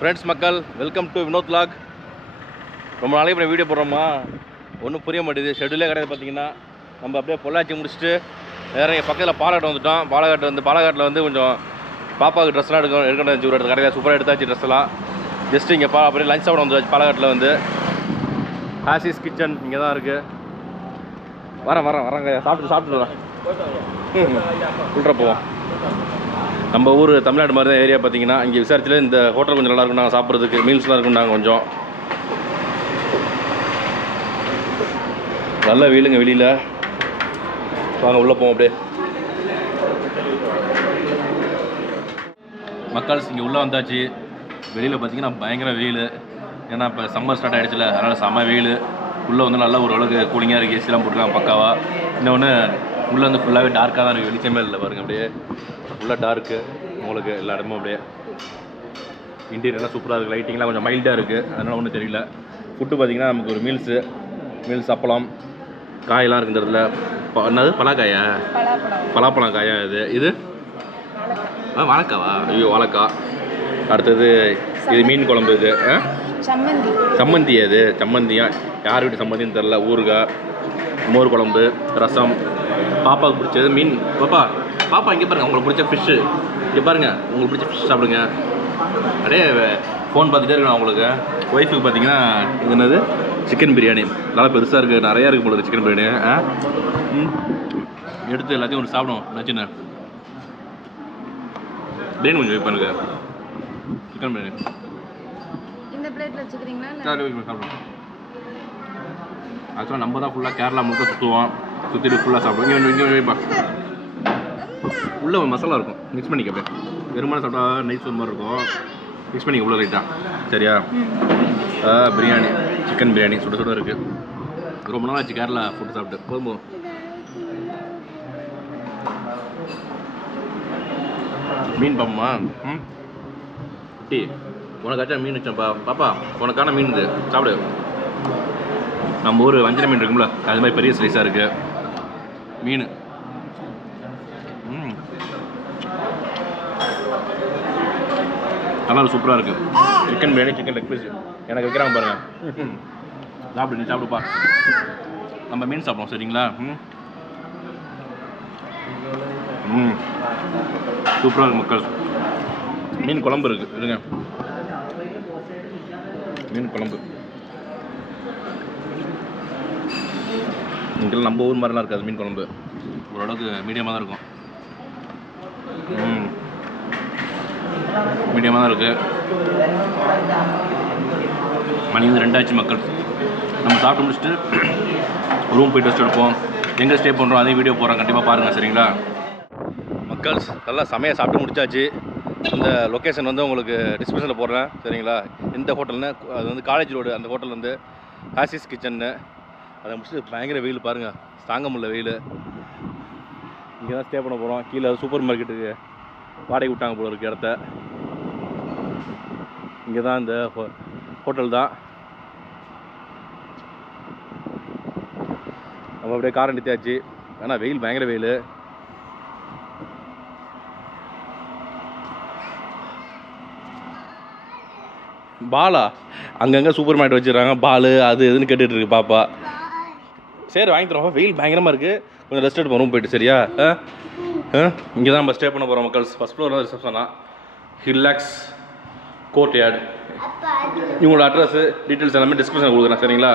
Friends மக்கள், welcome to Vinod vlog. ரொம்ப நாளைக்கு அப்புறம் வீடியோ போடுறோமா, ஒன்றும் புரிய மாட்டேது. ஷெட்யூலே கிடையாது. பார்த்தீங்கன்னா நம்ம அப்படியே பொள்ளாச்சி முடிச்சுட்டு வேறு எங்கள் பக்கத்தில் பாலக்காட்டு வந்துவிட்டோம். பாலக்காட்டில் வந்து கொஞ்சம் பாப்பாவுக்கு ட்ரெஸ்லாம் எடுக்கணும் ஒரு கடையில் சூப்பராக எடுத்தாச்சு ட்ரெஸ்லாம். ஜஸ்ட்டு இங்கே அப்படியே லஞ்ச் சாப்பிட வந்துச்சு. பாலக்காட்டில் வந்து ஹாசிஸ் கிச்சன் இங்கே தான் இருக்குது. வரேங்க சாப்பிட்டு வரேன். சொல்கிற போவோம். நம்ம ஊர் தமிழ்நாடு மாதிரி தான் ஏரியா. பார்த்தீங்கன்னா இங்கே விசாரிச்சில் இந்த ஹோட்டல் கொஞ்சம் நல்லாயிருக்கும். நாங்கள் சாப்பிட்றதுக்கு மீல்ஸ்லாம் இருக்கும். நாங்கள் கொஞ்சம் நல்ல வெயிலுங்க வெளியில். வாங்க உள்ளே போவோம். அப்படியே மக்கள்ஸ் இங்கே உள்ளே வந்தாச்சு. வெளியில் பார்த்தீங்கன்னா பயங்கர வெயில். ஏன்னா இப்போ சம்மர் ஸ்டார்ட் ஆகிடுச்சுல, அதனால் செம்ம வெயில். உள்ளே வந்து நல்லா ஒரு அளவுக்கு கூலிங்காக இருக்குது. ஏசிலாம் போட்டுருக்காங்க பக்காவாக. இன்னொன்று உள்ளே வந்து ஃபுல்லாகவே டார்க்காக தான் இருக்குது. வெளிச்சமே இல்லை பாருங்கள். அப்படியே ஃபுல்லாக டார்க்கு உங்களுக்கு எல்லா இடமும். அப்படியே இன்டீரியர்லாம் சூப்பராக இருக்குது. லைட்டிங்லாம் கொஞ்சம் மைல்டாக இருக்குது. அதனால் ஒன்றும் தெரியல. ஃபுட்டு பார்த்திங்கன்னா நமக்கு ஒரு மீல்ஸ் அப்பளம் காயெல்லாம் இருக்குது இந்த இடத்துல. என்னது பலாக்காயா? பலாப்பழம் காயா? இது வாழைக்காவா? ஐயோ வாழைக்காய். அடுத்தது இது மீன் குழம்பு. இது சம்மந்தி. அது சம்மந்தியா? யார் வீட்டு சம்மந்தின்னு தெரில. ஊறுகாய், மோர் குழம்பு, ரசம். பாப்பாவுக்கு பிடிச்சது மீன். பாப்பா இங்கே பாருங்கள். உங்களுக்கு பிடிச்ச ஃபிஷ்ஷு இங்கே பாருங்கள். உங்களுக்கு பிடிச்ச ஃபிஷ் சாப்பிடுங்க. அப்படியே ஃபோன் பார்த்துட்டே இருக்கணும். அவங்களுக்கு ஒய்ஃபுக்கு பார்த்தீங்கன்னா இது என்னது சிக்கன் பிரியாணி. நல்லா பெருசாக இருக்குது. நிறையா இருக்குது போல சிக்கன் பிரியாணி. எடுத்து எல்லாத்தையும் ஒரு சாப்பிடும். நச்சுன்னு பிரியாணி கொஞ்சம் வெயிட் பண்ணுங்க. சிக்கன் பிரியாணி இந்த பிளேட்ல வச்சுக்கிறீங்களா? சாப்பிடுவோம். ஆக்சுவலாக நம்ம தான் ஃபுல்லாக கேரளா முழுக்க சுற்றுவோம். சுற்றிட்டு ஃபுல்லாக சாப்பிடுவோம். இங்கே வைப்பா. உள்ளே ஒரு மசாலா இருக்கும். மிக்ஸ் பண்ணிக்க. அப்படியே வெறுமனை சாப்பிட்டா நைஸ் ஒரு மாதிரி இருக்கும். மிக்ஸ் பண்ணிக்க உள்ள ரைட்டாக. சரியா? பிரியாணி, சிக்கன் பிரியாணி சுட இருக்குது. ரொம்ப நாள் ஆச்சு கேரளா ஃபுட்டு சாப்பிட்டு. போதும். மீன் பாப்பமா? குட்டி உனக்காச்சும் மீன் வச்சேன்ப்பா. பாப்பா உனக்கான மீன் இது சாப்பிடு. நம்ம ஊர் வஞ்சர மீன் இருக்கும்ல, அது மாதிரி பெரிய ஸ்லைஸாக இருக்குது மீன். நல்லா சூப்பராக இருக்குது. Chicken biryani, chicken leg piece எனக்கு வைக்கிறாங்க பாருங்கள். சாப்பிடு, நீ சாப்பிடுப்பா. நம்ம மீன் சாப்பிடுவோம். சரிங்களா? சூப்பராக இருக்குது மக்கள். மீன் குழம்பு இருக்குது. இருங்க, மீன் குழம்பு இங்கெல்லாம் நம்ம ஊர் மாதிரிலாம் இருக்காது. மீன் குழம்பு ஓரளவுக்கு மீடியமாக தான் இருக்கும். மீடியமாக தான் இருக்குது. மணி வந்து 2 ஆச்சு மக்கள். நம்ம சாப்பிட்டு முடிச்சுட்டு ரூம் போய் டெஸ்ட் எடுப்போம். எங்கே ஸ்டே பண்ணுறோம் அதையும் வீடியோ போடுறோம். கண்டிப்பாக பாருங்கள். சரிங்களா மக்கள்ஸ்? நல்லா செமையாக சாப்பிட்டு முடிச்சாச்சு. இந்த லொக்கேஷன் வந்து உங்களுக்கு டிஸ்கிரிப்ஷனில் போடுறேன். சரிங்களா? இந்த ஹோட்டல்னு அது வந்து காலேஜ் ரோடு. அந்த ஹோட்டல் வந்து ஹாசிஸ் கிச்சன்னு. அதை முடிச்சுட்டு பயங்கர வெயில் பாருங்கள். தாங்க முடியல வெயில். இங்கே தான் ஸ்டே பண்ண போகிறோம். கீழே சூப்பர் மார்க்கெட்டுக்கு வாடகை விட்டாங்க போல இருக்க இடத்த. இங்கே தான் இந்த ஹோட்டல் தான். நம்ம அப்படியே கார் நிறுத்தியாச்சு. ஆனால் வெயில் பயங்கர வெயில். பாலா அங்கங்கே சூப்பர் மார்க்கெட் வச்சுருக்காங்க. பால் அது எதுன்னு கேட்டுட்டு இருக்கு பாப்பா. சரி வாங்கி தரோம். வெயில் பயங்கரமாக இருக்குது. கொஞ்சம் ரெஸ்ட் எடுப்போம் ரூம் போய்ட்டு. சரியா? இங்கே தான் நம்ம ஸ்டே பண்ண போகிறோம் மக்கள்ஸ். ஃபஸ்ட் ஃப்ளோர் தான் ரிசப்ஷன் தான். ஹில்லாக்ஸ் கோர்ட் யார்டு. இவங்களோட அட்ரஸு டீட்டெயில்ஸ் எல்லாமே டிஸ்கிரிப்ஷனில் கொடுக்குறேன். சரிங்களா?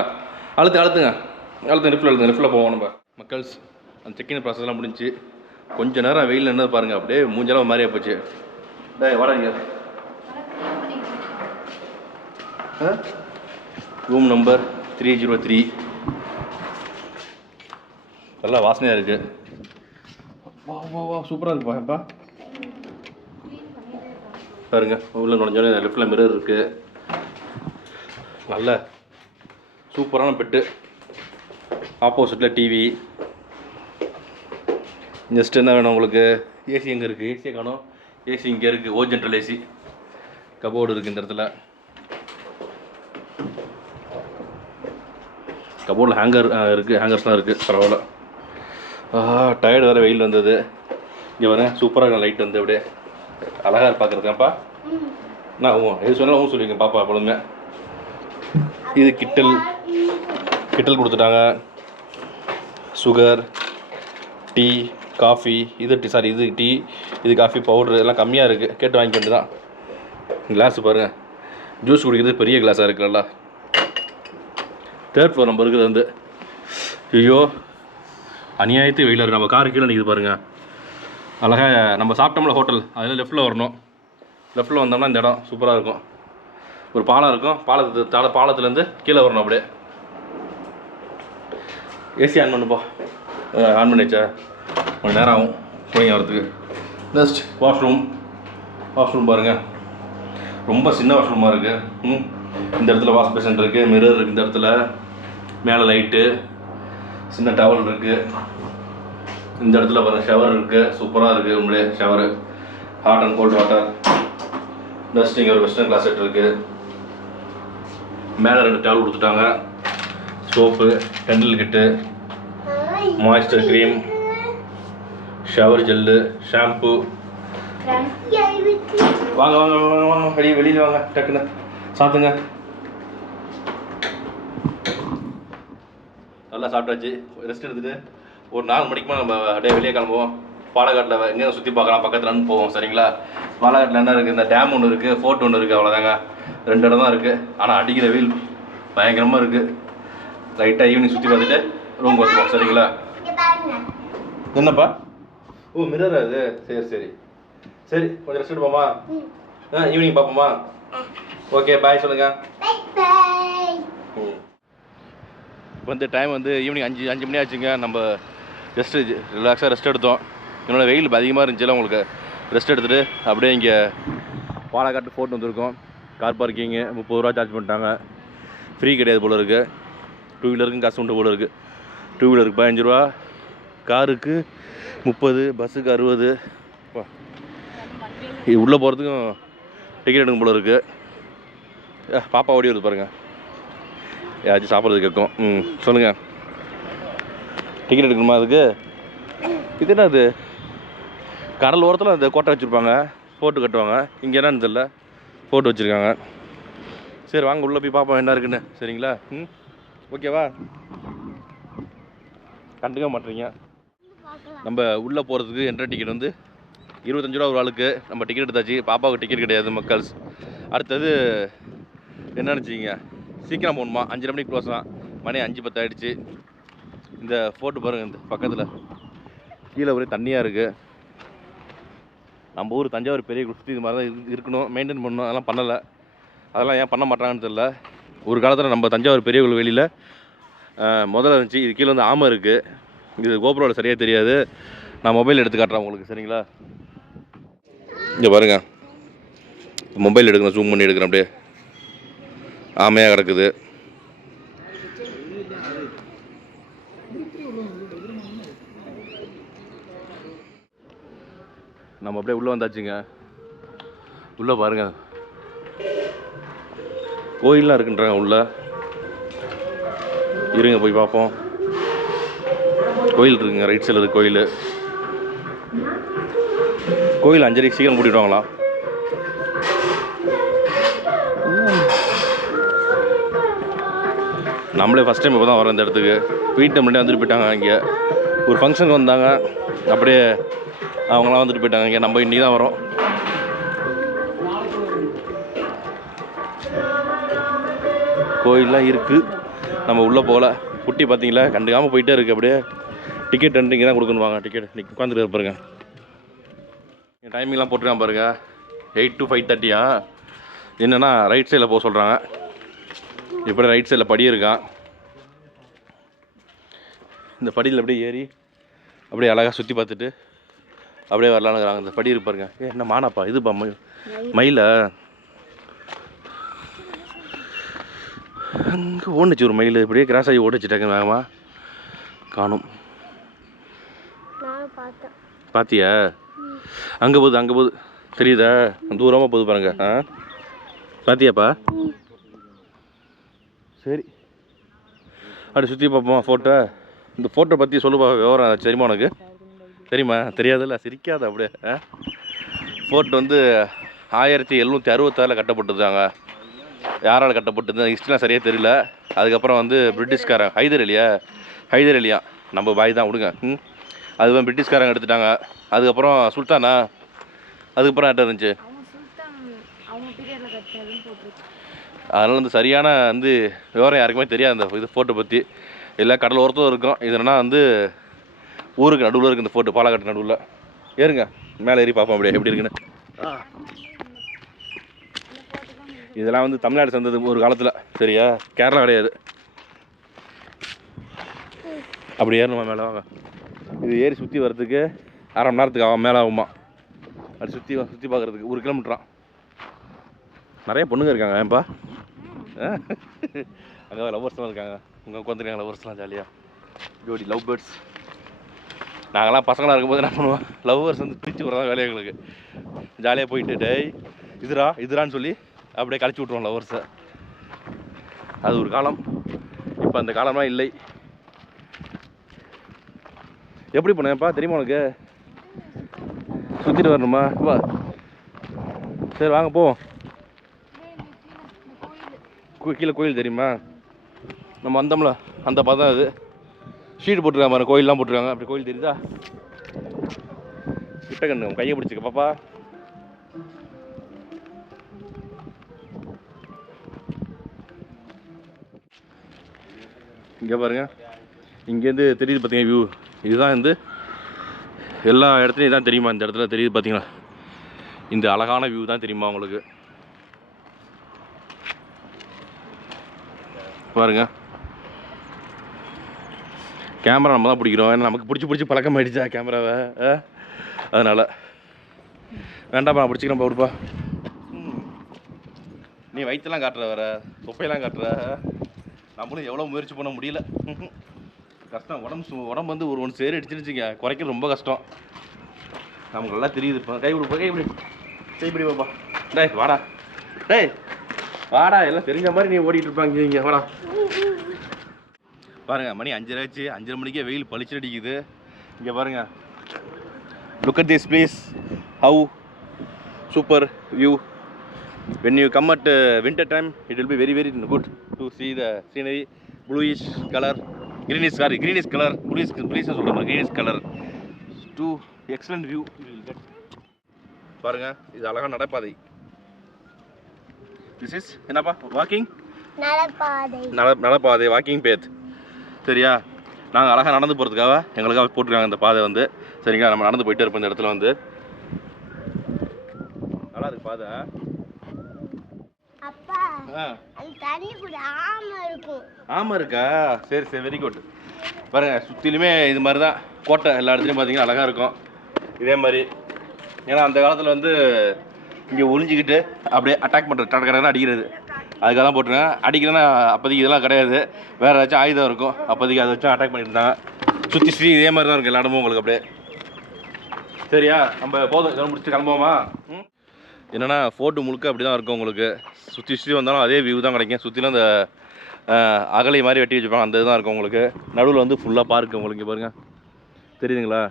அழுத்துங்க லிஃப்ட்டில் போவோம் நம்ம மக்கள்ஸ். அந்த செக்இன் ப்ராசஸ்லாம் முடிஞ்சு கொஞ்சம் நேரம் வெயில் என்னது பாருங்கள். அப்படியே மூஞ்சளவு மாதிரியே போச்சு. வாடகைங்க ரூம் நம்பர் 303. நல்லா வாசனையாக இருக்குது. வா சூப்பராக இருக்குப்பா. பாருங்க உள்ள நுழைஞ்சோடனே லெஃப்டில் மிரர் இருக்குது. நல்ல சூப்பரான பெட்டு. ஆப்போசிட்டில் டிவி. ஜஸ்ட் என்ன வேணும் உங்களுக்கு? ஏசி எங்கே இருக்குது? ஏசியை காணோம். ஏசி இங்கே இருக்குது. General AC. கபோர்டு இருக்குது இந்த இடத்துல. கபோர்டில் ஹேங்கர் இருக்குது. ஹேங்கர்ஸ்லாம் இருக்குது. பரவாயில்ல. டயர்டு வேறு வெயில் வந்தது. இங்கே வரேன். சூப்பராக லைட் வந்து அப்படியே அழகாக பார்க்குறதுப்பா. நான் எது சொன்னாலும் சொல்லுவீங்க பாப்பா எப்பொழுதுமே. இது கிட்டல் கொடுத்துட்டாங்க. சுகர், டீ, காஃபி, இது டீ, சாரி இது டீ, இது காஃபி பவுட்ரு எல்லாம் கம்மியாக இருக்குது. கேட்டு வாங்கிக்கிட்டு தான். கிளாஸ் பாருங்கள், ஜூஸ் குடிக்கிறது பெரிய கிளாஸாக இருக்குல்ல. 3rd floor நம்ம இருக்கிறது வந்து. ஐயோ அநியாயத்து வெயிலாக இருக்குது. நம்ம காரு கீழே நிற்கிது பாருங்கள். அழகாக நம்ம சாப்பிட்டோம்ல ஹோட்டல், அதில் லெஃப்ட்டில் வரணும். லெஃப்ட்டில் வந்தோம்னா இந்த இடம் சூப்பராக இருக்கும். ஒரு பாலம் இருக்கும், பாலத்துலேருந்து கீழே வரணும் அப்படியே. ஏசி ஆன் பண்ணுப்பா. ஆன் பண்ணிச்சா கொஞ்சம் நேரம் ஆகும் போய் வரதுக்கு. நெக்ஸ்ட் வாஷ்ரூம் பாருங்கள், ரொம்ப சின்ன வாஷ்ரூமாக இருக்குது. இந்த இடத்துல வாஷ் பேஷன் இருக்குது, மிரர் இருக்குது இந்த இடத்துல, மேலே லைட்டு, சின்ன டவல் இருக்குது. இந்த இடத்துல பாருங்கள் ஷவர் இருக்குது, சூப்பராக இருக்குது உண்மையிலே shower. Hot and cold water. Next இங்கே ஒரு வெஸ்டர்ன் கிளாசெட் இருக்குது. மேலே 2 டவல் கொடுத்துட்டாங்க. Soap, dental kit, moisture cream, shower gel, shampoo. வாங்க வாங்க வாங்க வாங்க வெளியில் வாங்க, டக்குன்னு சாப்பிடுங்க. நல்லா சாப்பிட்டாச்சு. ரெஸ்ட் எடுத்துகிட்டு ஒரு 4 மணிக்குமா நம்ம அப்படியே வெளியே கிளம்புவோம். பாலக்காட்டில் எங்கேயும் சுற்றி பார்க்கலாம், பக்கத்துலன்னு போவோம். சரிங்களா? பாலக்காட்டில் என்ன இருக்குது, இந்த டேம் ஒன்று இருக்குது, ஃபோர்ட் ஒன்று இருக்குது, அவ்வளோதாங்க. 2 இடம் தான் இருக்குது. ஆனால் அடிக்கிற வெயில் பயங்கரமாக இருக்குது. லைட்டாக ஈவினிங் சுற்றி பார்த்துட்டு ரூம் வந்துடுவோம். சரிங்களா? என்னப்பா? ஓ மிரர் அது. சரி கொஞ்சம் ரெஸ்ட் எடுப்போமா? ஈவினிங் பார்ப்போமா? ஓகே பாய் சொல்லுங்கள். வந்து டைம் வந்து ஈவினிங் 5 மணி ஆச்சுங்க. நம்ம ரிலாக்ஸாக ரெஸ்ட் எடுத்தோம். என்னோடய வெயில் அதிகமாக இருந்துச்சுல, உங்களுக்கு ரெஸ்ட் எடுத்துகிட்டு அப்படியே இங்கே பாலக்காட்டு ஃபோர்ட் வந்திருக்கோம். கார் பார்க்கிங்கு 30 ரூபா சார்ஜ் பண்ணிட்டாங்க. ஃப்ரீ கிடையாது போல் இருக்குது. 2 வீலருக்கும் காசு உண்டு போல் இருக்குது. 2 வீலருக்கு 15 ரூபா, காருக்கு 30, பஸ்ஸுக்கு 60. இது உள்ளே போகிறதுக்கும் டிக்கெட் எடுக்கும் போல் இருக்குது. பாப்பா ஓடி வருது பாருங்கள், யாச்சும் சாப்பிட்றது கேட்கும். சொல்லுங்கள், டிக்கெட் எடுக்கணுமா அதுக்கு? இது என்ன அது? கடல் ஓரத்தில் அந்த கோட்டை வச்சுருப்பாங்க, போட்டு கட்டுவாங்க. இங்கே என்னன்னு தெரியல, போட்டு வச்சுருக்காங்க. சரி வாங்க உள்ளே போய் பார்ப்போம் என்ன இருக்குன்னு. சரிங்களா? ஓகேவா? கண்டுக்க மாட்டேறீங்க. நம்ம உள்ளே போகிறதுக்கு என்ட்ரி டிக்கெட் வந்து 25 ரூபா ஒரு ஆளுக்கு. நம்ம டிக்கெட் எடுத்தாச்சு. பாப்பாவுக்கு டிக்கெட் கிடையாது மக்கள்ஸ். அடுத்தது என்னன்னு வச்சுக்கிங்க, சீக்கிரம் போகணுமா, 5:30 மணிக்கு க்ளோஸ் தான். மணி 5:10 ஆகிடுச்சு. இந்த ஃபோர்ட்டு பாருங்கள், இந்த பக்கத்தில் கீழே ஒரே தண்ணியாக இருக்குது. நம்ம ஊர் தஞ்சாவூர் பெரிய சுற்றி இது மாதிரி தான் இருக்கணும், மெயின்டைன் பண்ணணும். அதெல்லாம் பண்ணலை. அதெல்லாம் ஏன் பண்ண மாட்டாங்கன்னு தெரியல. ஒரு காலத்தில் நம்ம தஞ்சாவூர் பெரிய வெளியில் முதல்ல இருந்துச்சு. இது கீழே வந்து ஆமை இருக்குது. இது கோபுரோவில் சரியாக தெரியாது. நான் மொபைல் எடுத்து காட்டுறேன் உங்களுக்கு. சரிங்களா? இங்கே பாருங்கள், மொபைல் எடுக்கிறேன், ஜூம் பண்ணி எடுக்கிறேன். அப்படியே ஆமையாக கிடக்குது. நம்ம அப்படியே உள்ளே வந்தாச்சுங்க. உள்ளே பாருங்கள், கோயிலெலாம் இருக்குன்றாங்க உள்ளே. இருங்க போய் பார்ப்போம். கோயில் இருக்குங்க, ரைட் சைடில் இருக்குது கோயில். 5:30 சீக்கிரம் கூட்டிகிட்டு நம்மளே ஃபஸ்ட் டைம் இப்போ தான் வரோம் இந்த இடத்துக்கு. வீட்டை முன்னாடி வந்துட்டு போயிட்டாங்க. இங்கே ஒரு ஃபங்க்ஷனுக்கு வந்தாங்க, அப்படியே அவங்களாம் வந்துட்டு போயிட்டாங்க. இங்கே நம்ம இன்றைக்கி தான் வரோம். கோயிலெலாம் இருக்குது, நம்ம உள்ளே போகல. குட்டி பார்த்தீங்களா, கண்டுக்காமல் போயிட்டே இருக்குது. அப்படியே டிக்கெட் இங்கே தான் கொடுக்கணும். வாங்க டிக்கெட் இன்றைக்கி உட்காந்துட்டு பாருங்க. டைமிங்லாம் போட்டுருக்கான் பாருங்கள், 8 to 5:30. என்னென்னா ரைட் சைடில் போக சொல்கிறாங்க. இப்படி ரைட் சைடில் படி இருக்கான். இந்த படியில் அப்படியே ஏறி அப்படியே அழகாக சுற்றி பார்த்துட்டு அப்படியே வரலான்னுங்கிறாங்க. இந்த படி இருக்கு பாருங்க. என்ன மானாப்பா இதுப்பா, மயில அங்கே ஓடுச்சு ஒரு மயில். இப்படியே கிராஸ் ஆகி ஓடிச்சிட்டாங்க வேகமாக. காணும். பார்த்தியா? அங்கே போகுது தெரியுதா? தூரமாக போகுது பாருங்க. பார்த்தியாப்பா? சரி அப்படி சுற்றி பார்ப்போம். ஃபோட்டோ, இந்த ஃபோட்டோ பற்றி சொல்லுப்பா, விவரம் தெரியுமா உனக்கு? தெரியுமா? தெரியாதுல்ல, சிரிக்காத அப்படியே. ஃபோர்ட் வந்து 1766 கட்டப்பட்டதாங்க. யாரால் கட்டப்பட்டது ஹிஸ்ட்ரிலாம் சரியாக தெரியல. அதுக்கப்புறம் வந்து பிரிட்டிஷ்காரன் ஹைதர் அலியா நம்ம பாய் தான் விடுங்க. அது வந்து பிரிட்டிஷ்காரங்க எடுத்துட்டாங்க. அதுக்கப்புறம் சுல்தானா, அதுக்கப்புறம் யார்கிட்ட இருந்துச்சு. அதனால் வந்து சரியான வந்து விவரம் யாருக்குமே தெரியாது அந்த இது ஃபோட்டோ பற்றி. எல்லாம் கடல் ஓரத்தும் இருக்கும். இதுனா வந்து ஊருக்கு நடுவில் இருக்குது இந்த ஃபோட்டோ, பாலக்காட்டு நடுவில். ஏறுங்க மேலே ஏறி பார்ப்போம் அப்படியே எப்படி இருக்குன்னு. இதெல்லாம் வந்து தமிழ்நாடு சேர்ந்தது ஒரு காலத்தில், சரியா? கேரளா கிடையாது. அப்படி ஏறணுமா மேலே? வாங்க. இது ஏறி சுற்றி வர்றதுக்கு அரை மணி நேரத்துக்கு ஆகும், மேலே ஆகுமா. அப்படி சுற்றி பார்க்குறதுக்கு 1 கிலோமீட்டரான். நிறைய பொண்ணுங்க இருக்காங்க. ஏன்பா அங்கே லவ்வர்ஸ்லாம் இருக்காங்க. இங்கே உட்காந்துருக்காங்க லவ்வர்ஸ்லாம் ஜாலியாக. ஜோடி லவ் பேர்ட்ஸ். நாங்கள்லாம் பசங்களாக இருக்கும்போது என்ன பண்ணுவோம், லவ்வர்ஸ் வந்து பிரித்து விட்றதான் வேலையை எங்களுக்கு. ஜாலியாக போயிட்டு டேய் இதுரான்னு சொல்லி அப்படியே கழிச்சு விட்ருவோம் லவ்வர்ஸை. அது ஒரு காலம். இப்போ அந்த காலம்லாம் இல்லை. எப்படி பண்ணேன்ப்பா தெரியுமா உனக்கு? சுற்றிட்டு வரணுமா? வா சரி வாங்க போவோம். கீழே கோயில் தெரியுமா? நம்ம வந்தோம்ல அந்த பார்த்தா அது ஷீட் போட்டிருக்காங்க பாருங்க, கோயிலெலாம் போட்டிருக்காங்க. அப்படி கோயில் தெரியுதா? கிட்ட கண்ணு கையை பிடிச்சிக்க பாப்பா. இங்கே பாருங்க, இங்கேருந்து தெரியுது பார்த்தீங்க வியூ. இதுதான் வந்து எல்லா இடத்துலையும் இதான் தெரியுமா? இந்த இடத்துல தெரியுது பார்த்தீங்களா? இந்த அழகான வியூ தான் தெரியுமா உங்களுக்கு? பாருங்க, கேமரா நம்ம தான் பிடிக்கிறோம். ஏன்னா நமக்கு பிடிச்சி பழக்கம் ஆகிடுச்சா கேமராவை. அதனால் வேண்டாப்பா, நான் பிடிச்சிக்கிறேன் விடுப்பா. நீ வயிற்றுலாம் காட்டுற, வேற தொப்பையெல்லாம் காட்டுற. நம்மளும் எவ்வளோ முயற்சி பண்ண முடியல. கஷ்டம். உடம்பு வந்து ஒன்று சேரி அடிச்சிருச்சுங்க, குறைக்க ரொம்ப கஷ்டம். நமக்கு நல்லா தெரியுது. இப்போ கை பிடி பாப்பா. டேய் வாடா எல்லாம் தெரிஞ்ச மாதிரி நீ ஓடிட்டு இருப்பாங்க. இங்கே வாடா. பாருங்க, மணி 5:30 ஆச்சு. 5:30 மணிக்கே வெயில் பளிச்சு அடிக்குது. இங்கே பாருங்க, look at this please, how super view. when you come at winter time it will be very very good to see the scenery. Bluish color, greenish color, bluish சொல்றேன், greenish color. To excellent view you will get. பாருங்க, இது அழகான நடைபாதை. This is என்னப்பா? Walking நடைபாதை, walking பேத். சரியா? நாங்கள் அழகாக நடந்து போகிறதுக்காக எங்களுக்காக போட்டிருக்காங்க இந்த பாதை வந்து. சரிங்களா? நம்ம நடந்து போயிட்டே இருப்போம் இந்த இடத்துல வந்து. நல்லா இருக்கு பாதை. ஆமா இருக்கா? சரி வெரி குட். பாருங்க, சுற்றிலுமே இது மாதிரி தான் கோட்டை. எல்லா இடத்துலையும் பார்த்தீங்கன்னா அழகாக இருக்கும் இதே மாதிரி. ஏன்னா அந்த காலத்தில் வந்து இங்கே ஒளிஞ்சிக்கிட்டு அப்படியே அட்டாக் பண்ணுறது, கடற்கரை அடிக்கிறது. அதுக்காக தான் போட்டுருங்க. அடிக்கிறதுனா அப்போதைக்கு இதெல்லாம் கிடையாது, வேறு ஏதாச்சும் ஆயுதம் இருக்கும். அப்போதைக்கு அதை வச்சு அட்டாக் பண்ணிட்டு இருந்தாங்க. சுற்றி இதே மாதிரி தான் இருக்கும் எல்லா இடமும் உங்களுக்கு அப்படியே. சரியா? நம்ம போதும், இதெல்லாம் முடிச்சுட்டு கிளம்புவோமா? என்னென்னா ஃபோர்ட்டு முழுக்க அப்படி தான் இருக்கும் உங்களுக்கு. சுற்றி வந்தாலும் அதே வியூ தான் கிடைக்கும். சுற்றிலும் அந்த அகலை மாதிரி வெட்டி வச்சுப்பாங்க, அந்த இதுதான் இருக்கும் உங்களுக்கு. நடுவில் வந்து ஃபுல்லாக பார்க்கு உங்களுக்கு. இங்கே பாருங்கள், தெரியுதுங்களா?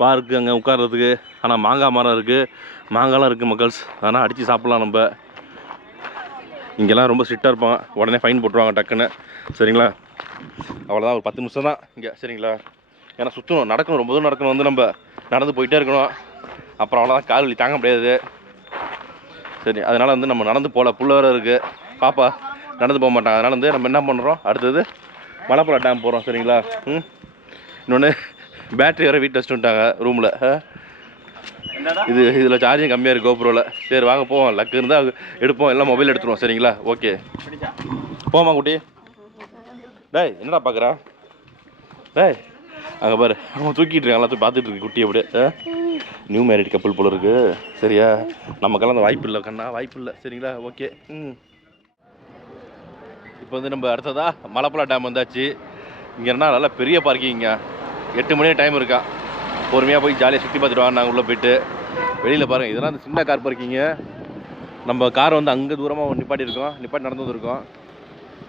பார்க்கு அங்கே உட்கார்றதுக்கு. ஆனால் மாங்காய் மரம் இருக்குது, மாங்காய்லாம் இருக்குது மக்கள்ஸ். ஆனால் அடித்து சாப்பிட்லாம் நம்ம. இங்கெல்லாம் ரொம்ப ஸ்ட்ரிக்டாக இருப்பாங்க, உடனே ஃபைன் போட்டுருவாங்க டக்குன்னு. சரிங்களா? அவ்வளோதான், ஒரு 10 நிமிஷம் தான் இங்கே. சரிங்களா? ஏன்னா சுற்றணும், நடக்கணும், ரொம்ப தூரம் நடக்கணும். வந்து நம்ம நடந்து போயிட்டே இருக்கணும். அப்புறம் அவ்வளோதான், கால் வலி தாங்க முடியாது. சரி, அதனால் வந்து நம்ம நடந்து போகல. புள்ள வேறு இருக்குது, பாப்பா நடந்து போக மாட்டாங்க. அதனால் வந்து நம்ம என்ன பண்ணுறோம், அடுத்தது மலைப்பழ டேம் போகிறோம். சரிங்களா? இன்னொன்று பேட்ரி வேறு வீட்டில் வச்சுட்டு வந்துட்டாங்க ரூமில். இதில் சார்ஜிங் கம்மியாக இருக்குது கோப்ரோவில். சரி வாங்க போவோம், லக்கு இருந்தால் எடுப்போம், எல்லாம் மொபைல் எடுத்துருவோம். சரிங்களா? ஓகே போமா குட்டி. டேய் என்னடா பார்க்குறா? டேய் அங்கே பாரு, அவன் தூக்கிட்டு இருக்கான், எல்லாத்தையும் பார்த்துட்டு இருக்கு குட்டி. அப்படியே நியூ மேரிட் கப்பல் போல இருக்குது. சரியா? நமக்கெல்லாம் அந்த வாய்ப்பு இல்லை கண்ணா, வாய்ப்பு இல்லை. சரிங்களா? ஓகே. இப்போ வந்து நம்ம அடுத்ததாக மலைப்பழ டேம் வந்தாச்சு. இங்கே என்ன நல்லா பெரிய பார்க்கிங்க. 8 மணி டைம் இருக்கா. பொறுமையாக போய் ஜாலியாக சுற்றி பார்த்துட்டு வாங்க. நாங்கள் உள்ளே போய்ட்டு வெளியில் பாருங்கள், இதெல்லாம் அந்த சின்ன கார் பார்க்கிங்க. நம்ம கார் வந்து அங்கே தூரமாக நிப்பாட்டி நடந்து வந்துருக்கோம்.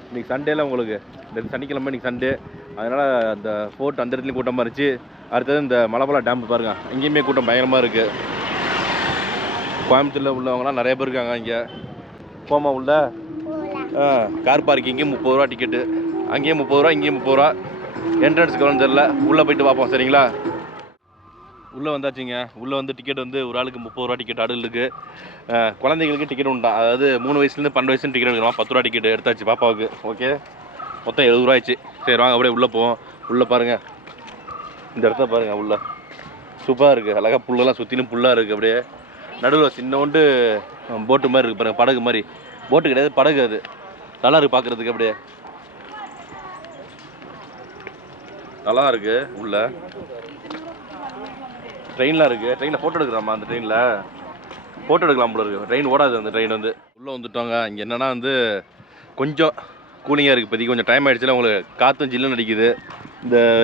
இன்றைக்கி சண்டேல உங்களுக்கு, இந்த சனிக்கிழமை இன்றைக்கி சண்டே. அதனால் அந்த ஃபோர்ட் அந்த இடத்துலையும் கூட்டமாக இருந்துச்சு. அடுத்தது இந்த மலைப்பழ டேம் பாருங்கள், இங்கேயுமே கூட்டம் பயங்கரமாக இருக்குது. கோயம்புத்தூரில் உள்ளவங்களாம் நிறைய பேர் இருக்காங்க இங்கே. போமா உள்ள கார் பார்க்கிங்கு 30 ரூபா டிக்கெட்டு. அங்கேயும் 30 ரூபா, இங்கேயும் 30 ரூபா. என்ட்ரன்ஸுக்கு வந்து தெரில, உள்ளே போயிட்டு பார்ப்போம் சரிங்களா. உள்ளே வந்தாச்சுங்க. உள்ளே வந்து டிக்கெட் வந்து ஒரு ஆளுக்கு 30 ரூபா டிக்கெட் அடலுக்கு. குழந்தைங்களுக்கு டிக்கெட் உண்டா, அதாவது 3 வயசுலேருந்து 12 வயசுன்னு டிக்கெட் எடுக்கணும். 10 ரூபா டிக்கெட் எடுத்தாச்சு பாப்பாவுக்கு. ஓகே, மொத்தம் 70 ரூபா ஆயிடுச்சு. சரி வாங்க அப்படியே உள்ளே போவோம். உள்ளே பாருங்கள், இந்த இடத்த பாருங்கள். உள்ளே சூப்பராக இருக்குது, அழகாக புல்லெல்லாம் சுற்றிலும் புல்லாக இருக்குது. அப்படியே நடுவில் சின்னோண்டு போட்டு மாதிரி இருக்குது பாருங்கள், படகு மாதிரி. போட்டு கிடையாது, படகு. அது நல்லா இருக்குது பார்க்குறதுக்கு. அப்படியே நல்லா இருக்குது. உள்ள ட்ரெயின்லாம் இருக்குது. ட்ரெயினில் ஃபோட்டோ எடுக்கலாமா? அந்த ட்ரெயினில் ஃபோட்டோ எடுக்கலாம் போல இருக்குது. ட்ரெயின் ஓடாது அந்த ட்ரெயின் வந்து. உள்ளே வந்துட்டோங்க. இங்கே என்னென்னா வந்து கொஞ்சம் கூலிங்காக இருக்குது இப்போதைக்கு. கொஞ்சம் டைம் ஆகிடுச்சுல, உங்களுக்கு காற்றும் ஜில்லுன்னு அடிக்குது.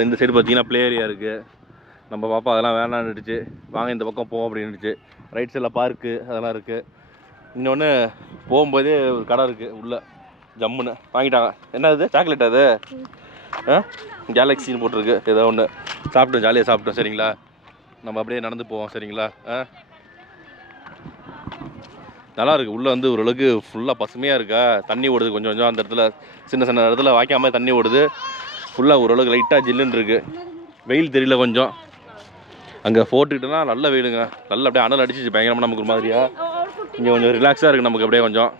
இந்த சைடு பார்த்தீங்கன்னா ப்ளே ஏரியா இருக்குது. நம்ம பாப்பா அதெல்லாம் வேணான்னுடுச்சு, வாங்க இந்த பக்கம் போவோம் அப்படின்னுச்சு. ரைட் சைடில் பார்க்கு அதெல்லாம் இருக்குது. இன்னொன்று போகும்போதே ஒரு கடை இருக்குது உள்ளே, ஜம்முன்னு வாங்கிட்டாங்க. என்ன அது, சாக்லேட்? அது கேலக்ஸின்னு போட்டிருக்கு. ஏதோ ஒன்று சாப்பிட்டோம், ஜாலியாக சாப்பிட்டோம் சரிங்களா. நம்ம அப்படியே நடந்து போவோம் சரிங்களா. நல்லா இருக்குது. உள்ளே வந்து ஓரளவுக்கு ஃபுல்லாக பசுமையாக இருக்கா. தண்ணி ஓடுது கொஞ்சம் கொஞ்சம். அந்த இடத்துல சின்ன சின்ன இடத்துல வாய்க்காம தண்ணி ஓடுது. ஃபுல்லாக ஓரளவுக்கு லைட்டாக ஜில்லுன்னு இருக்குது. வெயில் தெரியல கொஞ்சம். அங்கே போட்டுக்கிட்டோன்னா நல்ல வெயிலுங்க. நல்லா அப்படியே அனல் அடிச்சிச்சு பயங்கரமாக நமக்கு ஒரு மாதிரியா. இங்கே கொஞ்சம் ரிலாக்ஸாக இருக்குது நமக்கு அப்படியே கொஞ்சம்.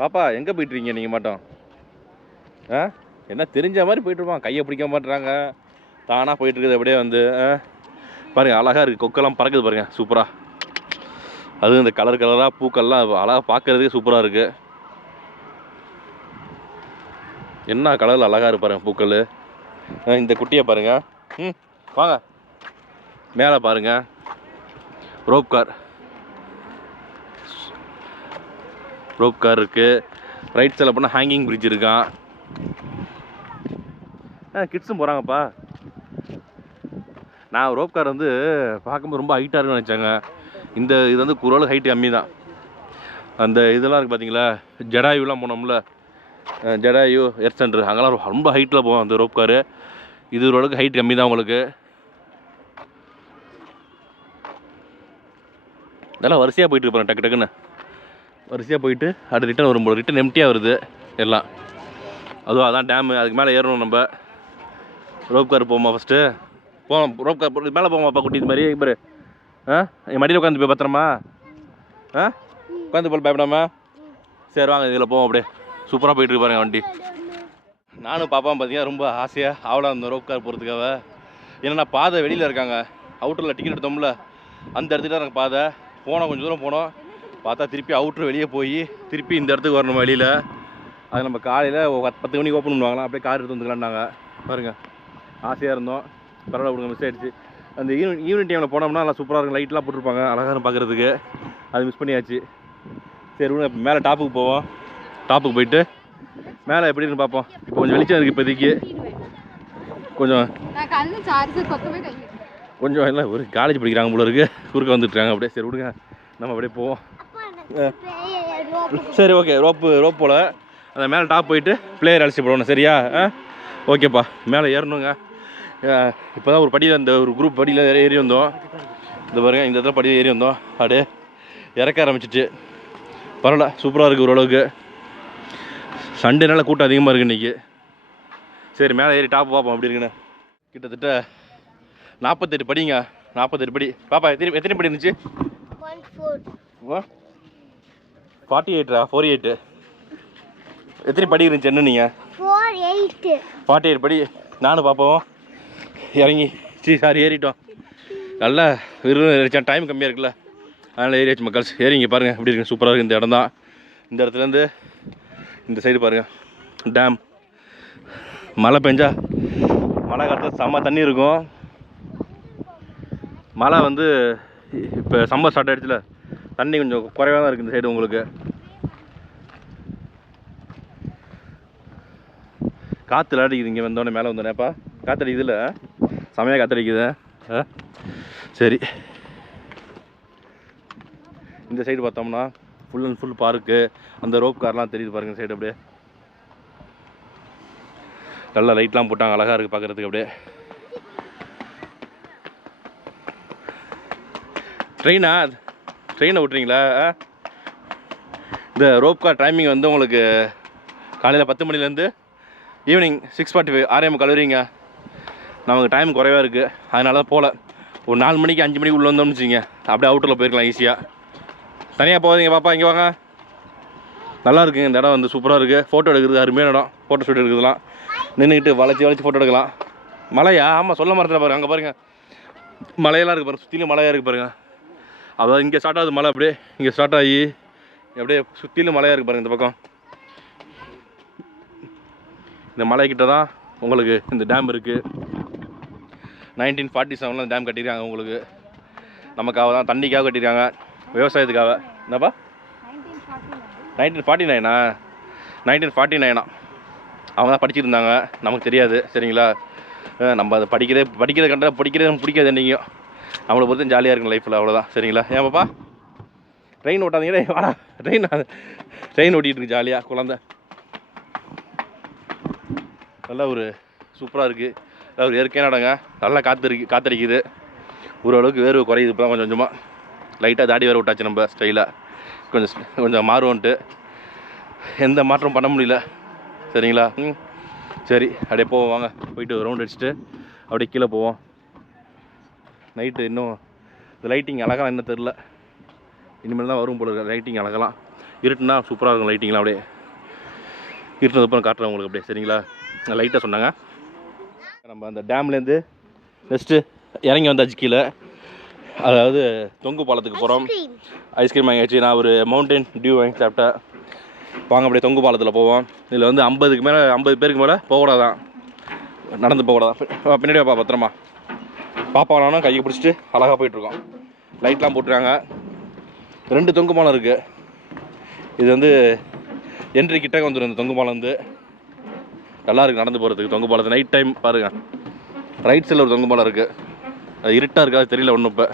பாப்பா எங்கே போயிட்டுருக்கீங்க நீங்கள் மட்டும்? என்ன தெரிஞ்ச மாதிரி போயிட்டுருப்பான், கையை பிடிக்க மாட்டுறாங்க, தானாக போயிட்டுருக்குது அப்படியே வந்து. பாருங்கள் அழகாக இருக்குது, கொக்கெல்லாம் பறக்குது பாருங்கள், சூப்பராக. அதுவும் இந்த கலர் கலராக பூக்கள்லாம் அழகாக பார்க்குறதுக்கு சூப்பராக இருக்குது. என்ன கலரில் அழகாக இருப்பாருங்க பூக்கள். இந்த குட்டியை பாருங்கள். வாங்க மேலே பாருங்கள், ரோப் கார் இருக்குது. ரைட் சைடில் போனால் ஹேங்கிங் பிரிட்ஜ் இருக்கான். கிட்ஸும் போகிறாங்கப்பா. நான் ரோப் கார் வந்து பார்க்கும்போது ரொம்ப ஹைட்டாக இருக்குன்னு நினச்சாங்க. இது வந்து குரோல ஹைட்டு கம்மி தான். அந்த இதெல்லாம் இருக்குது பார்த்தீங்களா, ஜடாயுலாம் போனோம்ல, ஜடாயு எர்த் சென்டர், அங்கெல்லாம் ரொம்ப ஹைட்டில் போவோம் அந்த ரோப் காரு. இது ஓரளவுக்கு ஹைட் கம்மி தான் உங்களுக்கு. இதெல்லாம் வரிசையாக போயிட்டு இருப்பாங்க, டக்கு டக்குன்னு வரிசையாக போயிட்டு அது ரிட்டன் வரும்போது ரிட்டன் எம்டியாக வருது எல்லாம். அதுவும் அதான் டேமு. அதுக்கு மேலே ஏறணும் நம்ம. ரோப் கார் போமா ஃபஸ்ட்டு? போவோம். ரோப் கார் மேலே போவோமாப்பா குட்டி இது மாதிரி பாரு. என் மடியில் உட்காந்து போய் பத்திரமா உட்காந்து போல் பயப்படாமா. சரி வாங்க இதில் போவோம். அப்படியே சூப்பராக போயிட்டு பாருங்க வண்டி. நானும் பாப்பாவும் பார்த்தீங்கன்னா ரொம்ப ஆசையாக ஆவலாக இருந்தோம் ரோப் கார் போகிறதுக்காக. ஏன்னா பாதை வெளியில் இருக்காங்க, அவுட்டரில் டிக்கெட் எடுத்தோம்ல அந்த இடத்துக்கு எனக்கு பாதை. போனோம், கொஞ்சம் தூரம் போனோம், பார்த்தா திருப்பி அவுட்ரு வெளியே போய் திருப்பி இந்த இடத்துக்கு வரணும் வழியில். அது நம்ம காலையில் 10 மணிக்கு ஓப்பன் பண்ணுவாங்களாம். அப்படியே கார் எடுத்து வந்துக்கலாம்னாங்க. பாருங்கள் ஆசையாக இருந்தோம், பரவாயில்ல கொடுங்க, மிஸ் ஆகிடுச்சு. அந்த ஈவினிங் டைமில் போனோம்னா நல்லா சூப்பராக இருக்கும், லைட்லாம் போட்டிருப்பாங்க, அழகாக பார்க்குறதுக்கு. அது மிஸ் பண்ணியாச்சு. சரி விடுங்க, மேலே டாப்புக்கு போவோம். டாப்புக்கு போயிட்டு மேலே எப்படின்னு பார்ப்போம். இப்போ கொஞ்சம் வெளிச்சம் இருக்குது இப்போதைக்கு. கொஞ்சம் இல்லை, ஒரு காலேஜ் படிக்கிறாங்க போல இருக்குது, குறுக்க வந்துட்டுருக்காங்க அப்படியே. சரி விடுங்க, நம்ம அப்படியே போவோம். சரி ஓகே, ரோப் போல் அந்த மேலே டாப் போயிட்டு பிளேயர் அழைச்சி போடணும் சரியா. ஓகேப்பா, மேலே ஏறணுங்க. இப்போ தான் ஒரு படியில், இந்த ஒரு குரூப் படியில் ஏறி வந்தோம். இந்த பாருங்க, இந்த இடத்துல படியில் ஏறி வந்தோம். அப்படியே இறக்க ஆரம்பிச்சிச்சு. பரவாயில்ல, சூப்பராக இருக்குது ஓரளவுக்கு. சண்டேனால கூட்டம் அதிகமாக இருக்குது இன்றைக்கி. சரி மேலே ஏறி டாப் பார்ப்போம் அப்படி இருக்குன்னு. கிட்டத்தட்ட 48 படிங்க, 48 படி. பாப்பா எத்தனை படி இருந்துச்சு? 48 எத்தனை படி இருந்துச்சு என்ன நீங்கள்? 48 படி. நானும் பாப்பாவும் இறங்கி ஏறிட்டோம். நல்லா விரும்பி டைம் கம்மியாக இருக்குல்ல, அதனால் ஏரியாச்சு மக்கள்ஸ். ஏறிங்க பாருங்கள் எப்படி இருக்குன்னு, சூப்பராக இருக்குது இந்த இடம் தான். இந்த இடத்துலேருந்து இந்த சைடு பாருங்கள் டேம். மழை பெஞ்சா மழை காலத்தில் செம்ம தண்ணி இருக்கும். மழை வந்து இப்போ சம்மர் ஸ்டார்ட் ஆகிடுச்சுல, தண்ணி கொஞ்சம் குறைவாக தான் இருக்குது இந்த சைடு உங்களுக்கு. காற்று அடிக்குது இங்கே வந்தோடனே, மேலே வந்தோடனேப்பா காற்று அடிக்குதுல்ல, செமையாக காற்று அடிக்குது. சரி இந்த சைடு பார்த்தோம்னா ஃபுல் அண்ட் ஃபுல் பார்க்கு, அந்த ரோப் கார்லாம் தெரியுது பாருங்க இந்த சைடு. அப்படியே நல்லா லைட்லாம் போட்டாங்க, அழகாக இருக்குது பார்க்குறதுக்கு. அப்படியே ட்ரெயினை விட்றீங்களா? இந்த ரோப் கார் டைமிங் வந்து உங்களுக்கு காலையில் 10 மணிலேருந்து ஈவினிங் 6:45 6:45 கலவரிங்க. நமக்கு டைம் குறைவாக இருக்குது, அதனால தான் போகல. ஒரு 4 மணிக்கு 5 மணிக்கு உள்ளே வந்தோம்னு வச்சுங்க, அப்படியே அவுட்டரில் போயிருக்கலாம் ஈஸியாக. தனியாக போகாதீங்க பாப்பா, இங்கே வாங்க. நல்லா இருக்குங்க இந்த இடம் வந்து சூப்பராக இருக்குது. ஃபோட்டோ எடுக்கிறது அருமையான இடம். ஃபோட்டோ ஷூட் எடுக்கிறதுலாம் நின்றுக்கிட்டு வளைச்சி ஃபோட்டோ எடுக்கலாம். மலையா? ஆமாம், சொல்ல மரத்தில் பாருங்கள், அங்கே பாருங்கள் மலையெல்லாம் இருக்குது பாருங்கள், சுற்றிலும் மலையாக இருக்குது பாருங்கள். அதாவது இங்கே ஸ்டார்ட் ஆகுது மலை, அப்படியே இங்கே ஸ்டார்ட் ஆகி அப்படியே சுற்றிலும் மலையாக இருக்குது பாருங்கள். இந்த பக்கம் இந்த மலைக்கிட்ட தான் உங்களுக்கு இந்த டேம் இருக்குது. 1947 டேம் கட்டியிருக்காங்க உங்களுக்கு. நமக்காக தான், தண்ணிக்காக கட்டியிருக்காங்க, விவசாயத்துக்காக. என்னப்பா 1949? 1949 அவங்க தான் படிச்சிருந்தாங்க, நமக்கு தெரியாது சரிங்களா. நம்ம அதை படிக்கிறத கண்டா படிக்கிறது நமக்கு பிடிக்காது. என்றைக்கும் நம்மளை பொறுத்து ஜாலியாக இருக்கும் லைஃப்பில், அவ்வளோதான் சரிங்களா. ஏன் பாப்பா ட்ரெயின் ஓட்டாதீங்க, வாடா ட்ரெயின் ஓட்டிகிட்டு இருக்கு ஜாலியாக குழந்தை. நல்லா ஒரு சூப்பராக இருக்குது. நல்லா ஒரு இயற்கையான இடங்க. நல்லா காத்தடிக்குது. ஓரளவுக்கு வேர்வை குறையுது இப்போ கொஞ்சம் கொஞ்சமாக. லைட்டாக தாடி வேறு விட்டாச்சு நம்ம ஸ்டைலாக, கொஞ்சம் மாறுவோன்ட்டு. எந்த மாற்றம் பண்ண முடியல சரிங்களா. சரி, அப்படியே போவோம் வாங்க. போயிட்டு ரவுண்ட் அடிச்சுட்டு அப்படியே கீழே போவோம். நைட்டு இன்னும் இந்த லைட்டிங் அழகாக என்ன தெரில, இனிமேல் தான் வரும் போல இருக்கு. லைட்டிங் அழகலாம் இருட்டுனா சூப்பராக இருக்கும் லைட்டிங்லாம். அப்படியே இருட்டுனதுக்கப்புறம் காட்டுறேன் உங்களுக்கு அப்படியே சரிங்களா. லைட்டாக சொன்னாங்க. நம்ம அந்த டேம்லேருந்து நெக்ஸ்ட்டு இறங்கி வந்தாச்சு கீழே. அதாவது தொங்கு பாலத்துக்கு போகிறோம். ஐஸ்கிரீம் வாங்கியாச்சு. நான் ஒரு மவுண்டைன் டியூ வாங்கி சாப்பிட்டேன். வாங்க அப்படியே தொங்கு பாலத்தில் போவோம். இதில் வந்து 50 பேருக்கு மேலே போகக்கூடாதான், நடந்து போகக்கூடாதான். பின்னாடி வாப்பா பத்திரமா. பாப்பா வேணாலும் கையை பிடிச்சிட்டு அழகாக போயிட்டுருக்கோம். லைட்லாம் போட்டுருக்காங்க. 2 தொங்கு பாலம் இருக்குது. இது வந்து என்ட்ரி கிட்டக்க வந்துடும். இந்த தொங்கு பாலம் வந்து நல்லா இருக்குது நடந்து போகிறதுக்கு. தொங்கு பாலத்து நைட் டைம் பாருங்கள். ரைட் சைடில் ஒரு தொங்கு பாலம் இருக்குது. அது இருட்டாக இருக்காது தெரியல ஒன்றும். இப்போ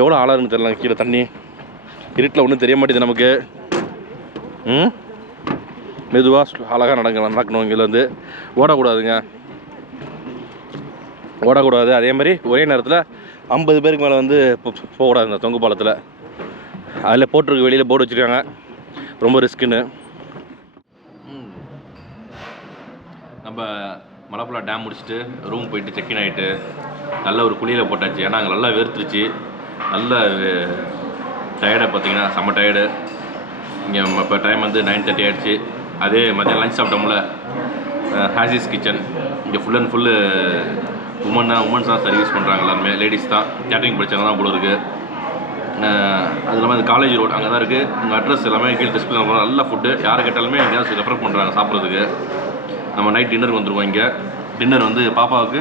எவ்வளோ ஆளாக இருக்குன்னு தெரியல கீழே தண்ணி. இருட்டில் ஒன்றும் தெரிய மாட்டேது நமக்கு. மெதுவாக அழகாக நடக்கணும். இங்கே வந்து ஓடக்கூடாதுங்க, ஓடக்கூடாது. அதே மாதிரி ஒரே நேரத்தில் 50 பேருக்கு மேலே வந்து போகக்கூடாது இந்த தொங்கு பாலத்தில். அதில் போட்டிருக்கு, வெளியில் போர்டு வச்சுருக்காங்க, ரொம்ப ரிஸ்க்குன்னு. நம்ம மலைப்புழா டேம் முடிச்சுட்டு ரூம் போயிட்டு செக்இன் ஆகிட்டு நல்ல ஒரு குளியில் போட்டாச்சு. ஏன்னா அங்கே நல்லா வேர்த்துருச்சு. நல்ல டயர்டாக பார்த்தீங்கன்னா செம்ம டயர்டு. இங்கே இப்போ டைம் வந்து 9:30 ஆகிடுச்சு. அதே மதியம் லஞ்ச் சாப்பிட்டோம்ல, ஹாசிஸ் கிச்சன். இங்கே ஃபுல் அண்ட் ஃபுல்லு உமன்ஸ் தான் சர்வீஸ் பண்ணுறாங்க. எல்லாருமே லேடிஸ் தான். கேட்டரிங் படித்தவங்க தான் போல இருக்குது. அது இல்லாமல் இந்த காலேஜ் ரோட் அங்கே தான் இருக்குது. உங்கள் அட்ரஸ் எல்லாமே கீழே டிஸ்பிளே பண்ணுறோம். நல்ல ஃபுட்டு. யார் கேட்டாலுமே எங்கேயாவது ரெஃபர் பண்ணுறாங்க சாப்பிட்றதுக்கு. நம்ம நைட் டின்னருக்கு வந்துடுவோம். இங்கே டின்னர் வந்து பாப்பாவுக்கு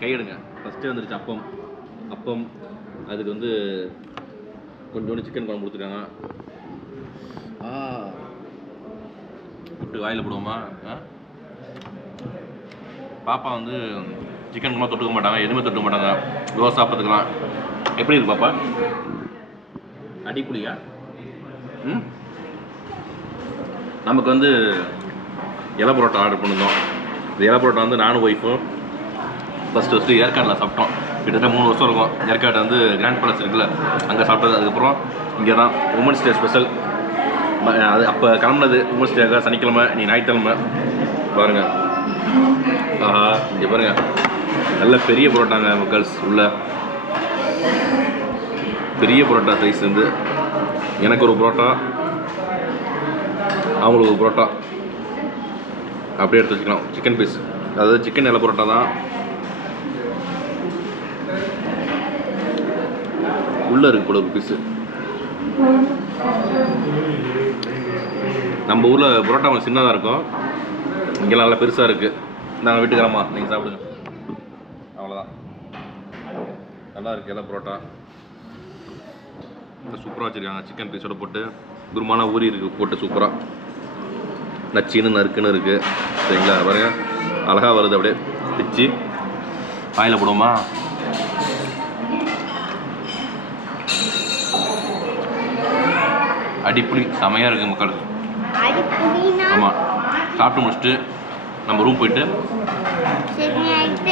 கையெடுங்க ஃபஸ்ட்டே வந்துருச்சு. அப்பம் அதுக்கு வந்து கொஞ்சோண்டு சிக்கன் குழம்பு கொடுத்துருக்காங்க. விட்டு வாயில் போடுவோமா? பாப்பா வந்து சிக்கன் குழம்பு தொட்டுக்க மாட்டாங்க, எதுவுமே தொட்டுக்க மாட்டாங்க. தோசை சாப்பிட்றதுக்கலாம். எப்படி இருக்கு பாப்பா? அடிப்புடியா? நமக்கு வந்து இலை பரோட்டா ஆர்டர் பண்ணியிருந்தோம். இந்த இலை பரோட்டா வந்து நானும் ஒய்ஃபும் ஃபஸ்ட்டு ஏற்காடில் சாப்பிட்டோம். கிட்டத்தட்ட 3 வருஷம் இருக்கும். ஏற்காடு வந்து கிராண்ட் பேலஸ் இருக்குல்ல, அங்கே சாப்பிட்டது. அதுக்கப்புறம் இங்கே தான் உமன்ஸ் டே ஸ்பெஷல். அது அப்போ கிளம்புனது உமன்ஸ் டேக்காக சனிக்கிழமை, நீ ஞாயிற்றுக்கிழமை. பாருங்கள், இங்கே பாருங்கள், நல்ல பெரிய பரோட்டாங்க மக்கள்ஸ். உள்ள பெரிய பரோட்டா சைஸ் வந்து எனக்கு ஒரு பரோட்டா, அவங்களுக்கு ஒரு பரோட்டா அப்படியே எடுத்து வச்சுக்கலாம். சிக்கன் பீஸ், அதாவது சிக்கன் இலை பரோட்டா தான். உள்ளே இருக்குது போல ஒரு பீஸு. நம்ம ஊரில் பரோட்டா கொஞ்சம் சின்னதாக இருக்கும், இங்கெல்லாம் நல்லா பெருசாக இருக்குது. நாங்கள் வீட்டுக்காரம்மா நீங்கள் சாப்பிடுங்க. அவ்வளோதான், நல்லா இருக்குது எல்லாம் பரோட்டா. சூப்பராக வச்சுருக்காங்க. சிக்கன் பீஸோட போட்டு குருமான ஊறி இருக்குது போட்டு சூப்பராக. நச்சின்னு நறுக்குன்னு இருக்குது சரிங்களா. பாருங்கள் அழகாக வருது. அப்படியே பிச்சு வாயில் போடுவோமா? அடிப்புளி செமையாக இருக்குது மக்கள். ஆமாம், சாப்பிட்டு முடிச்சுட்டு நம்ம ரூம் போயிட்டு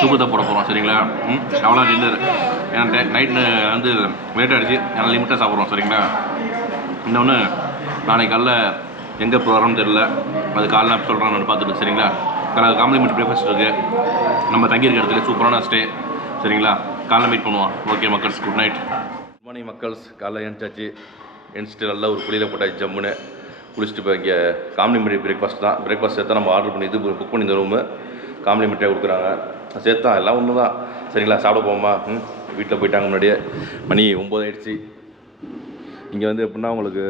தூக்கத்தை போட போகிறோம் சரிங்களா. அவ்வளோ டின்னர். ஏன்னா நைட்டு வந்து லேட் ஆகிடுச்சு நல்லா லிமிட்டாக சாப்பிட்றோம் சரிங்களா. இன்னொன்று நாளைக்கு காலைல எங்கே போகிறோம்னு தெரியல, அது காலைல சொல்கிறோம் நான் பார்த்துட்டு சரிங்களா. காம்ப்ளிமெண்ட் பிரேக்ஃபாஸ்ட் இருக்குது, நம்ம தங்கியிருக்க இடத்துல சூப்பரான ஸ்டே சரிங்களா. காலைல மீட் பண்ணுவோம். ஓகே மக்கள்ஸ், குட் நைட். குட் மார்னிங் மக்கள்ஸ். காலைல எழுந்தாச்சு, எழுந்துட்டு நல்லா ஒரு குளியில் போட்டாச்சு ஜம்முன்னு குளிச்சுட்டு. இப்போ இங்கே காம்ப்ளிமெண்ட்ரி பிரேக்ஃபாஸ்ட் தான். பிரேக்ஃபாஸ்ட் சேர்த்தா நம்ம ஆர்டர் பண்ணி இது புக் பண்ணி இந்த ரூமு காம்ப்ளிமெண்ட்டாக கொடுக்குறாங்க. சேர்த்தா எல்லாம் ஒன்று தான் சரிங்களா. சாப்பிட போமா வீட்டில் போயிட்டாங்க முன்னாடியே, மணி 9 ஆகிடுச்சு. இங்கே வந்து எப்படின்னா உங்களுக்கு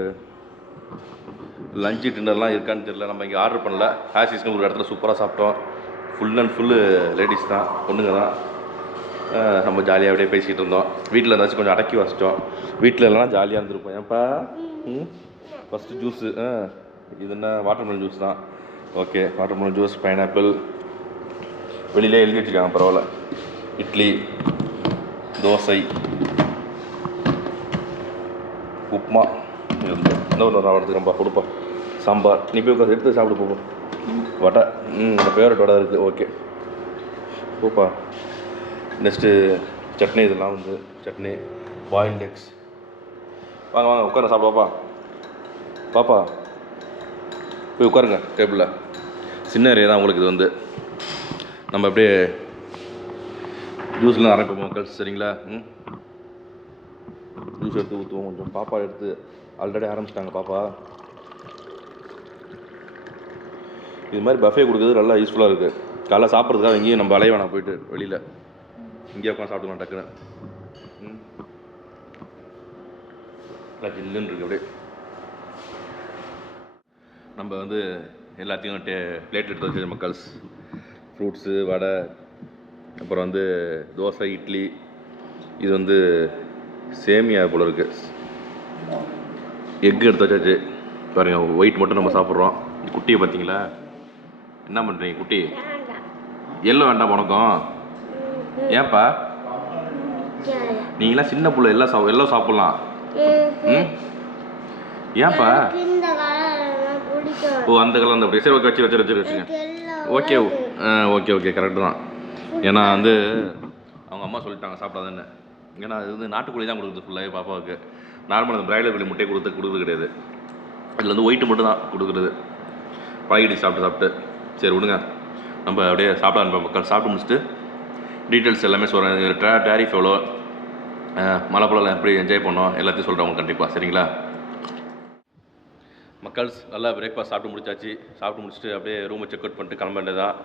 லஞ்சு டின்னர்லாம் இருக்கான்னு தெரியல. நம்ம இங்கே ஆர்டர் பண்ணல. ஹேசிஸ்க்கு ஒரு இடத்துல சூப்பராக சாப்பிட்டோம். ஃபுல் அண்ட் ஃபுல்லு லேடிஸ் தான், பொண்ணுங்க தான். நம்ம ஜாலியாக அப்படியே பேசிகிட்டு இருந்தோம். வீட்டில் இருந்தாச்சும் கொஞ்சம் அடக்கி வச்சிட்டோம். வீட்டில் இல்லைனா ஜாலியாக இருந்திருப்போம். ஏன்ப்பா ஃபஸ்ட்டு ஜூஸு இது என்ன வாட்டர்மெலன் ஜூஸ் தான். ஓகே, வாட்டர்மெலன் ஜூஸ், பைனாப்பிள் வெளியிலே எழுதி வச்சுருக்காங்க, பரவாயில்ல. இட்லி, தோசை, உப்புமா இன்னொரு நான் எடுத்துக்கிறேன்ப்பா, கொடுப்பா. சாம்பார், நீ போய் உட்காந்து எடுத்து சாப்பிடு போப்பா. வடை, நம்ம ஃபேவரட் வடை இருக்குது. ஓகே போப்பா. நெக்ஸ்ட்டு சட்னி, இதெல்லாம் வந்து சட்னி, பாயில்ட் எக்ஸ். வாங்க வாங்க உட்கார சாப்பிடுவாப்பா. பாப்பா போய் உட்காருங்க டேபிளில். சின்ன ஏரியா தான் உங்களுக்கு இது வந்து. நம்ம அப்படியே ஜூஸ்லாம் ஆரம்பிப்போம் மக்கள் சரிங்களா. ஜூஸ் எடுத்து ஊற்றுவோம் கொஞ்சம். பாப்பா எடுத்து ஆல்ரெடி ஆரம்பிச்சிட்டாங்க பாப்பா. இது மாதிரி பஃபே கொடுக்குறது நல்லா யூஸ்ஃபுல்லாக இருக்குது. காலைல சாப்பிட்றதுக்காக எங்கேயும் நம்ம அலைய வேணாம், போயிட்டு வெளியில் இங்கேயே உட்காந்து சாப்பிட்டுக்கலாம் டக்குன்னு. நல்லா ஜில்லுன்னு இருக்குது அப்படியே. நம்ம வந்து எல்லாத்தையும் பிளேட் எடுத்து வச்சு மக்கள்ஸ். ஃப்ரூட்ஸு, வடை, அப்புறம் வந்து தோசை, இட்லி. இது வந்து சேமியா போல் இருக்குது. எக்கு எடுத்து வச்சாச்சு பாருங்கள். ஒயிட் மட்டும் நம்ம சாப்பிட்றோம். குட்டியை பார்த்தீங்களா? என்ன பண்ணுறீங்க குட்டி? எல்லாம் வேண்டாம் உனக்கும்? ஏன்ப்பா? நீங்களாம் சின்ன பிள்ளை, எல்லாம் சாப்பிட்லாம். ஏன்ப்பா? ஓ அந்த கலர் அந்த அப்படியே. சரி ஓகே, வச்சுருங்க. ஓகே ஓகே ஓகே கரெக்டு தான். ஏன்னா வந்து அவங்க அம்மா சொல்லிட்டாங்க சாப்பிடாதுன்னு. ஏன்னா அது வந்து நாட்டுக்கோழி தான் கொடுக்குறது ஃபுல்லாகவே பாப்பாவுக்கு. நார்மல் அந்த பிராய்லர் கோழி முட்டையை கொடுக்குறது கிடையாது. அதில் வந்து ஒயிட்டு மட்டும் தான் கொடுக்குறது. பழகிடி சாப்பிட்டு. சரி விடுங்க, நம்ம அப்படியே சாப்பிட ஆரம்பிப்போம் மக்கள். சாப்பிட்டு முடிச்சுட்டு டீட்டெயில்ஸ் எல்லாமே சொல்கிறேன். டேரிஃப் எவ்வளோ, மலைப்பழம் எப்படி என்ஜாய் பண்ணோம் எல்லாத்தையும் சொல்கிறவங்க கண்டிப்பாக சரிங்களா. மக்கள்ஸ் நல்லா பிரேக்ஃபாஸ்ட் சாப்பிட்டு முடிச்சாச்சு. சாப்பிட்டு முடிச்சுட்டு அப்படியே ரூமை செக் அவுட் பண்ணிட்டு கிளம்ப வேண்டியது தான்.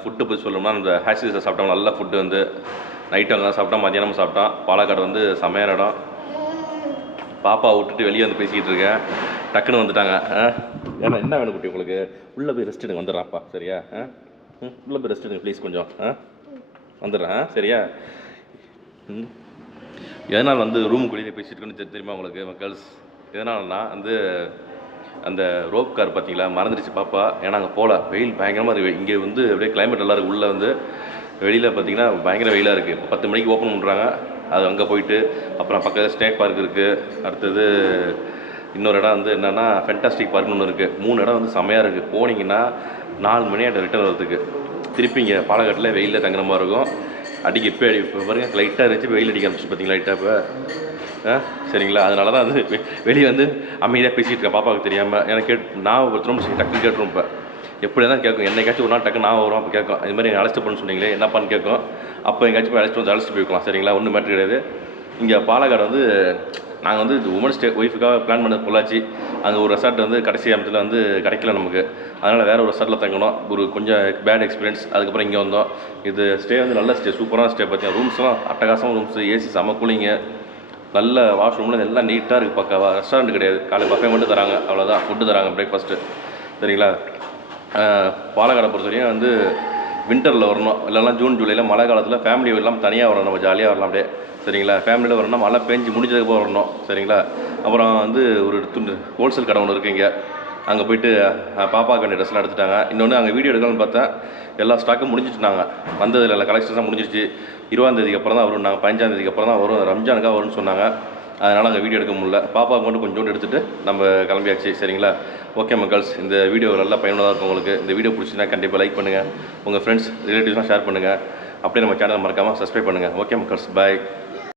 ஃபுட்டு பற்றி சொல்லணும்னா அந்த ஹேசிஸை சாப்பிட்டோம். நல்ல ஃபுட்டு வந்து நைட்டு அங்கே தான் சாப்பிட்டோம், மதியானமும் சாப்பிட்டோம். பாலக்காடு வந்து செம்மையான இடம். பாப்பா விட்டுட்டு வெளியே வந்து பேசிக்கிட்டு இருக்கேன். டக்குன்னு வந்துட்டாங்க. ஏன்னா என்ன வேணும் குட்டி உங்களுக்கு? உள்ளே போய் ரெஸ்ட் எடுங்க, வந்துடுறாப்பா சரியா. உள்ளே போய் ரெஸ்ட் எடுங்க ப்ளீஸ் கொஞ்சம். வந்துடுறேன் சரியா. எதனால் வந்து ரூமுக்குள்ளேயே பேசிட்டு இருக்குன்னு தெரியுமா உங்களுக்கு மக்கள்ஸ்? எதனாலனா வந்து அந்த ரோப் கார் பார்த்தீங்களா, மறந்துடுச்சு பாப்பா. ஏன்னா அங்கே போகல, வெயில் பயங்கரமாக இருக்குது. இங்கே வந்து அப்படியே கிளைமேட் நல்லா இருக்குது. உள்ளே வந்து வெளியில் பார்த்தீங்கன்னா பயங்கர வெயிலாக இருக்குது. இப்போ 10 மணிக்கு ஓப்பன் பண்ணுறாங்க. அது அங்கே போயிட்டு அப்புறம் பக்கத்தில் ஸ்னேக் பார்க் இருக்குது. அடுத்தது இன்னொரு இடம் வந்து என்னென்னா ஃபென்டாஸ்டிக் பார்க்னு ஒன்று இருக்குது. 3 இடம் வந்து செம்மையாக இருக்குது. போனீங்கன்னா 4 மணி ஆகிட்ட ரிட்டர்ன் வரதுக்கு. திருப்பி இங்கே பாலக்காட்டில் வெயிலில் தங்குற மாதிரி இருக்கும். இப்போ பாருங்கள் லைட்டாக இருந்துச்சு, வெயில் அடிக்க ஆரம்பிச்சு பார்த்தீங்களா லைட்டாக இப்போ. சரிங்களா, அதனால தான் அது வெளியே வந்து அமைதியாக பேசிகிட்டு இருக்கேன் பாப்பாவுக்கு தெரியாமல். எனக்கு நான் ஒருத்தரும் டக்குன்னு கேட்டுரும். இப்போ எப்படி தான் கேட்கும், என்னைக்காச்சும் ஒரு நாள் டக்கு நான் வரும். அப்போ கேட்கும், இது மாதிரி அழைச்சிட்டு போன்னு சொன்னீங்களே என்னப்பான்னு கேட்கும். அப்போ எங்கேயாச்சும் போய் அழைச்சிட்டு போய்க்கலாம் சரிங்களா. ஒன்றும் மேட்ரு கிடையாது. இங்கே பாலக்காடு வந்து நாங்கள் வந்து உமன்ஸ் டே ஒய்ஃபுக்காக பிளான் பண்ண பொள்ளாச்சி. அங்கே ஒரு ரெசார்ட் வந்து கடைசி அமைத்தில் வந்து கிடைக்கல நமக்கு. அதனால் வேறு ஒரு ரெசார்ட்டில் தங்கணும். ஒரு கொஞ்சம் பேட் எக்ஸ்பீரியன்ஸ். அதுக்கப்புறம் இங்கே வந்தோம். இது ஸ்டே வந்து நல்ல ஸ்டே, சூப்பரான ஸ்டே. பார்த்தீங்கன்னா ரூம்ஸ்லாம் அட்டகாசமாக ரூம்ஸ், ஏசி செம கூலிங்கு, நல்ல வாஷ்ரூமில் எல்லாம் நீட்டாக இருக்குது பக்காவா. ரெஸ்டாரண்ட் கிடையாது, காலை பஃபே மட்டும் தராங்க, அவ்வளோதான். ஃபுட்டு தராங்க, பிரேக்ஃபாஸ்ட்டு சரிங்களா. பாலக்காடை பொறுத்தவரையும் வந்து வின்டரில் வரணும், இல்லைனா ஜூன் ஜூலையில் மழை காலத்தில் ஃபேமிலி எல்லாம் தனியாக வரணும். நம்ம ஜாலியாக வரலாம் அப்படியே சரிங்களா. ஃபேமிலியில் வரணும்னா மழை பெஞ்சு முடிஞ்சதுக்கு வரணும் சரிங்களா. அப்புறம் வந்து ஒரு ஹோல்சேல் கடை ஒன்று இருக்குது இங்கே. அங்கே போயிட்டு பாப்பாவுக்கு வேண்டிய ட்ரெஸ்லாம் எடுத்துட்டாங்க. இன்னொன்று அங்கே வீடியோ எடுக்கலாம்னு பார்த்தேன், எல்லா ஸ்டாக்கும் முடிஞ்சிட்டுனாங்க. வந்ததில் எல்லா கலெக்ஷன்ஸாக முடிஞ்சிருச்சு. 20ஆம் தேதிக்கு அப்புறம் தான் வரும். நாங்கள் 15ஆம் தேதிக்கு அப்புறம் தான் வரும், ரம்ஜானுக்காக வரும்னு சொன்னாங்க. அதனால் அங்கே வீடியோ எடுக்க முடியல. பாப்பாவுக்கு மட்டும் கொஞ்சோண்டு எடுத்துகிட்டு நம்ம கிளம்பியாச்சு சரிங்களா. ஓகே மக்கள்ஸ், இந்த வீடியோ நல்லா பயனுள்ளதாக இருக்கும் உங்களுக்கு. இந்த வீடியோ பிடிச்சின்னா கண்டிப்பாக லைக் பண்ணுங்கள், உங்கள் ஃப்ரெண்ட்ஸ் ரிலேட்டிவ்ஸ்லாம் ஷேர் பண்ணுங்கள். அப்படியே நம்ம சேனலை மறக்காமல் சப்ஸ்கிரைப் பண்ணுங்கள். ஓகே மக்கள்ஸ், பாய்.